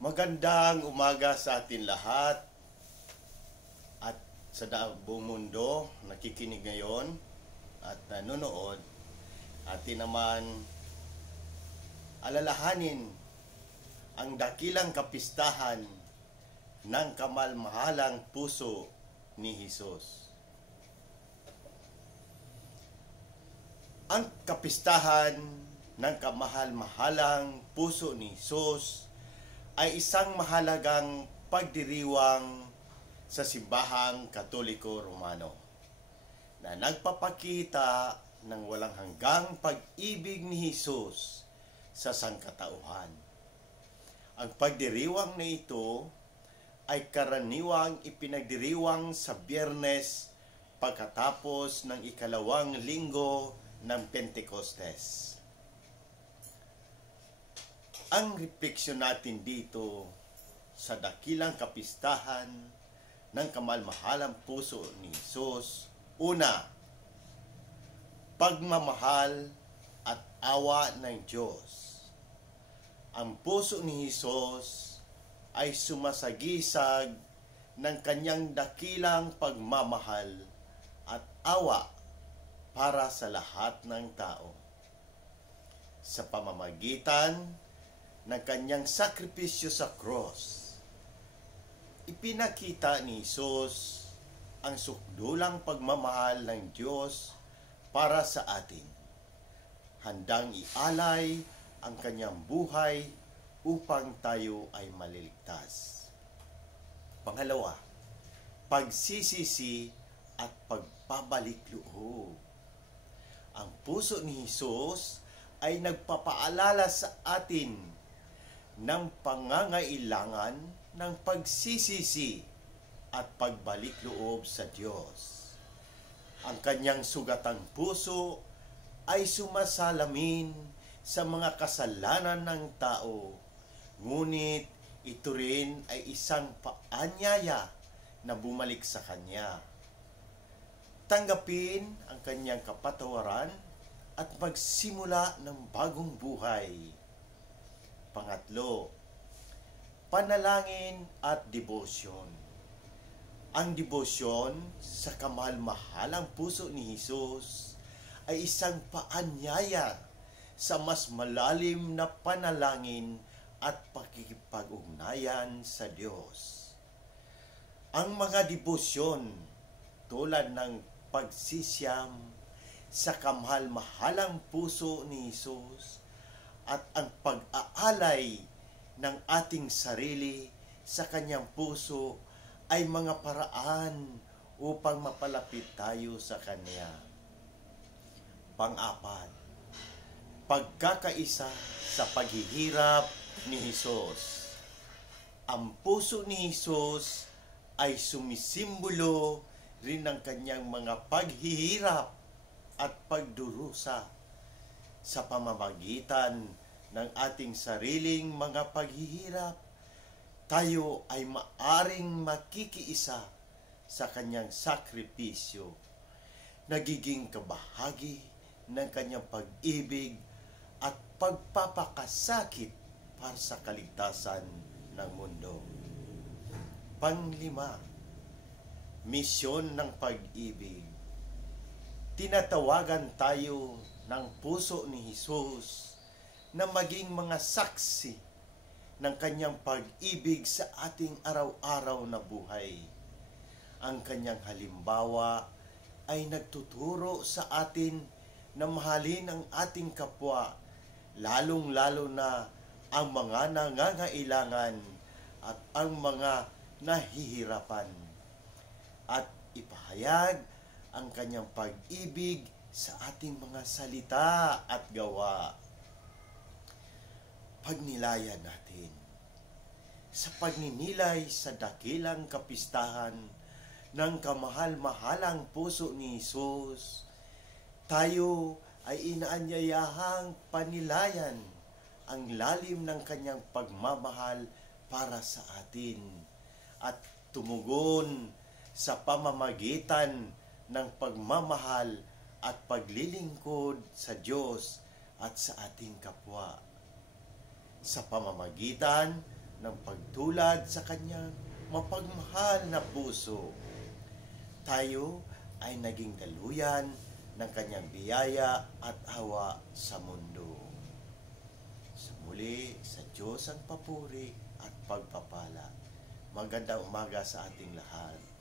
Magandang umaga sa atin lahat at sa buong mundo nakikinig ngayon at nanonood. Atin naman alalahanin ang dakilang kapistahan ng kamalmahalang puso ni Hesus. Ang kapistahan ng kamahal-mahalang puso ni Hesus ay isang mahalagang pagdiriwang sa simbahang Katoliko Romano na nagpapakita ng walang hanggang pag-ibig ni Hesus sa sangkatauhan. Ang pagdiriwang na ito ay karaniwang ipinagdiriwang sa Biyernes pagkatapos ng ikalawang linggo ng Pentecostes. Ang refleksyon natin dito sa dakilang kapistahan ng kamalmahalang puso ni Hesus. Una, pagmamahal at awa ng Diyos. Ang puso ni Hesus ay sumasagisag ng kanyang dakilang pagmamahal at awa para sa lahat ng tao. Sa pamamagitan ng kanyang sakripisyo sa cross, ipinakita ni Hesus ang sukdulang pagmamahal ng Diyos para sa atin. Handang ialay ang kanyang buhay upang tayo ay maliligtas. Pangalawa, pagsisisi at pagpabalik loob. Ang puso ni Hesus ay nagpapaalala sa atin ng pangangailangan ng pagsisisi at pagbalik loob sa Diyos. Ang kanyang sugatang puso ay sumasalamin sa mga kasalanan ng tao, ngunit ito rin ay isang paanyaya na bumalik sa Kanya. Tanggapin ang Kanyang kapatawaran at magsimula ng bagong buhay. Pangatlo, panalangin at debosyon. Ang debosyon sa kamahal-mahalang puso ni Hesus ay isang paanyaya sa mas malalim na panalangin at pakikipag-ugnayan sa Diyos. Ang mga debosyon tulad ng pagsisiyam sa kamahal-mahalang puso ni Hesus at ang pag-aalay ng ating sarili sa kanyang puso ay mga paraan upang mapalapit tayo sa Kanya. Pang-apat, pagkakaisa sa paghihirap ni Hesus. Ang puso ni Hesus ay sumisimbolo rin ng kanyang mga paghihirap at pagdurusa. Sa pamamagitan ng ating sariling mga paghihirap, tayo ay maaring makikiisa sa kanyang sakripisyo, nagiging kabahagi ng kanyang pag-ibig at pagpapakasakit para sa kaligtasan ng mundo. Panglima, misyon ng pag-ibig. Tinatawagan tayo ng puso ni Hesus na maging mga saksi ng kanyang pag-ibig sa ating araw-araw na buhay. Ang kanyang halimbawa ay nagtuturo sa atin na mahalin ang ating kapwa, lalong-lalo na ang mga nangangailangan at ang mga nahihirapan, at ipahayag ang kanyang pag-ibig sa ating mga salita at gawa. Pagnilayan natin. Sa pagninilay sa dakilang kapistahan ng kamahal-mahalang puso ni Hesus, tayo ay inaanyayahang panilayan ang lalim ng kanyang pagmamahal para sa atin at tumugon sa pamamagitan ng pagmamahal at paglilingkod sa Diyos at sa ating kapwa. Sa pamamagitan ng pagtulad sa kanyang mapagmahal na puso. Tayo ay naging daluyan ng kanyang biyaya at awa sa mundo. Sa muli, sa Diyos ang papuri at pagpapala. Magandang umaga sa ating lahat.